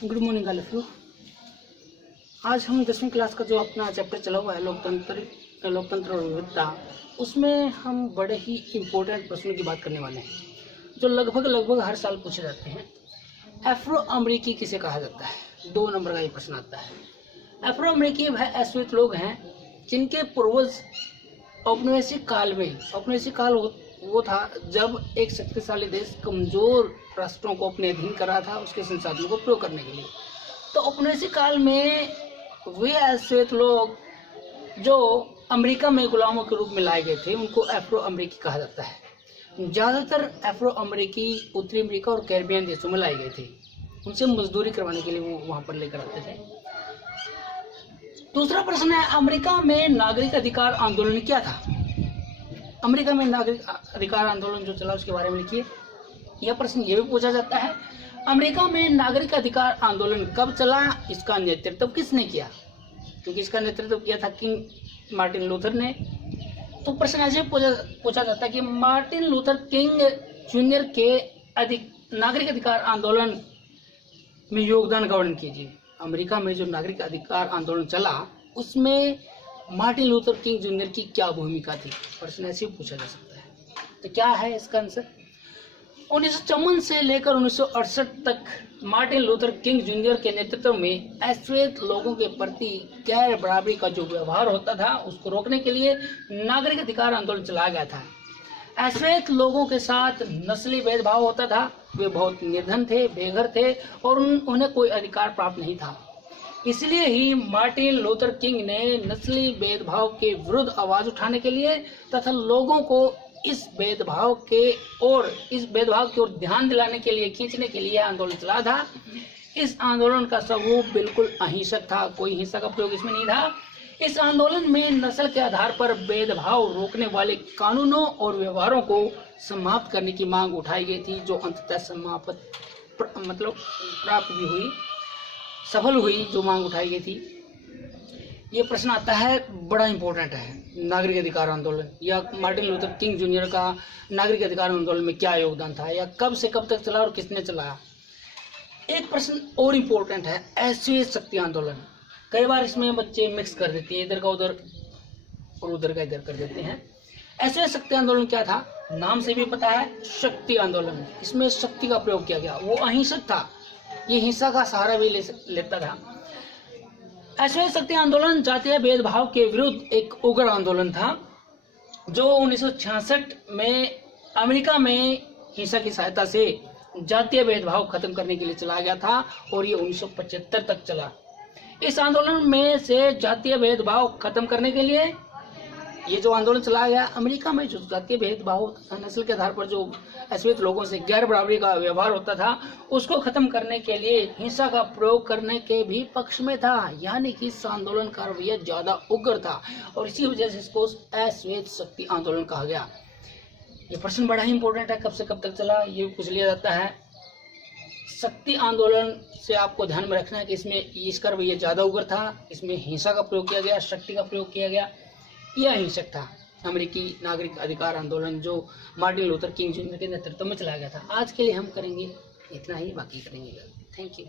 Good morning all of you. आज हम 10वीं क्लास का जो अपना चैप्टर चला हुआ है लोकतंत्र और विविधता, उसमें हम बड़े ही इम्पोर्टेंट प्रश्नों की बात करने वाले हैं जो लगभग हर साल पूछे जाते हैं। अफ्रो अमरीकी किसे कहा जाता है? 2 नंबर का ये प्रश्न आता है। अफ्रो अमरीकी वह ऐसे लोग हैं जिनके पूर्वज औपनिवेशिक काल वो था जब एक शक्तिशाली देश कमजोर राष्ट्रों को अपने अधीन कर रहा था उसके संसाधनों को प्रयोग करने के लिए। तो औपनिवेशिक काल में वे ऐसे लोग जो अमेरिका में गुलामों के रूप में लाए गए थे उनको अफ्रो अमरीकी कहा जाता है। ज़्यादातर अफ्रो अमरीकी उत्तरी अमेरिका और कैरिबियन देशों में लाए गए थे। उनसे मजदूरी करवाने के लिए वो वहाँ पर लेकर आते थे। दूसरा प्रश्न है, अमेरिका में नागरिक अधिकार आंदोलन क्या था? अमेरिका में नागरिक अधिकार आंदोलन जो चला उसके बारे में लिखिए। यह प्रश्न ये भी पूछा जाता है, अमेरिका में नागरिक अधिकार आंदोलन कब चला, इसका नेतृत्व किसने किया? क्योंकि इसका नेतृत्व किया था किंग मार्टिन लूथर ने। तो प्रश्न ऐसे पूछा जाता है कि मार्टिन लूथर किंग जूनियर के नागरिक अधिकार आंदोलन में योगदान का वर्णन कीजिए। अमेरिका में जो नागरिक अधिकार आंदोलन चला उसमेमें मार्टिन लूथर किंग जूनियर की क्या भूमिका थी? प्रश्न ऐसे पूछा जा सकता है। तो क्या है इसका आंसर? 1954 से लेकर 1968 तक मार्टिन लूथर किंग जूनियर के नेतृत्व में अश्वेत लोगों के प्रति गैर बराबरी का जो व्यवहार होता था उसको रोकने के लिए नागरिक अधिकार आंदोलन चलाया गया था। अश्वेत लोगों के साथ नस्ली भेदभाव होता था। वे बहुत निर्धन थे, बेघर थे और उन्हें कोई अधिकार प्राप्त नहीं था। इसलिए ही मार्टिन लूथर किंग ने नस्ली भेदभाव के विरुद्ध आवाज उठाने के लिए तथा लोगों को इस भेदभाव की ओर ध्यान दिलाने के लिए, खींचने के लिए आंदोलन चला था। इस आंदोलन का स्वरूप बिल्कुल अहिंसक था, कोई हिंसा का प्रयोग इसमें नहीं था। इस आंदोलन में नस्ल के आधार पर भेदभाव रोकने वाले कानूनों और व्यवहारों को समाप्त करने की मांग उठाई गई थी, जो अंततः प्राप्त भी हुई, सफल हुई जो मांग उठाई गई थी। ये प्रश्न आता है, बड़ा इंपॉर्टेंट है, नागरिक अधिकार आंदोलन या मार्टिन लूथर किंग जूनियर का नागरिक अधिकार आंदोलन में क्या योगदान था या कब से कब तक चला और किसने चलाया। एक प्रश्न और इम्पोर्टेंट है, अश्वेत शक्ति आंदोलन। कई बार इसमें बच्चे मिक्स कर देते हैं, इधर का उधर और उधर का इधर कर देते हैं। अश्वेत शक्ति आंदोलन क्या था? नाम से भी पता है, शक्ति आंदोलन। इसमें शक्ति का प्रयोग किया गया, वो अहिंसक था, ये हिंसा का सहारा भी लेता था। अश्वेत शक्ति आंदोलन जातीय भेदभाव के विरुद्ध एक उग्र आंदोलन था जो 1966 में अमेरिका में हिंसा की सहायता से जातीय भेदभाव खत्म करने के लिए चलाया गया था और ये 1975 तक चला। इस आंदोलन में से जातीय भेदभाव खत्म करने के लिए ये जो आंदोलन चलाया गया, अमेरिका में जो जातीय भेदभाव नस्ल के आधार पर जो अश्वेत लोगों से गैर बराबरी का व्यवहार होता था उसको खत्म करने के लिए हिंसा का प्रयोग करने के भी पक्ष में था। यानी कि इस आंदोलन का रवैया ज्यादा उग्र था और इसी वजह से इसको अश्वेत शक्ति आंदोलन कहा गया। ये प्रश्न बड़ा ही इंपॉर्टेंट है, कब से कब तक चला ये पूछ लिया जाता है। शक्ति आंदोलन से आपको ध्यान में रखना है कि इसमें इसका रवैया ज्यादा उग्र था, इसमें हिंसा का प्रयोग किया गया, शक्ति का प्रयोग किया गया। यह अहिंसक था अमेरिकी नागरिक अधिकार आंदोलन जो मार्टिन लूथर किंग जूनियर के नेतृत्व में चलाया गया था। आज के लिए हम करेंगे इतना ही, बाकी करेंगे। Thank you.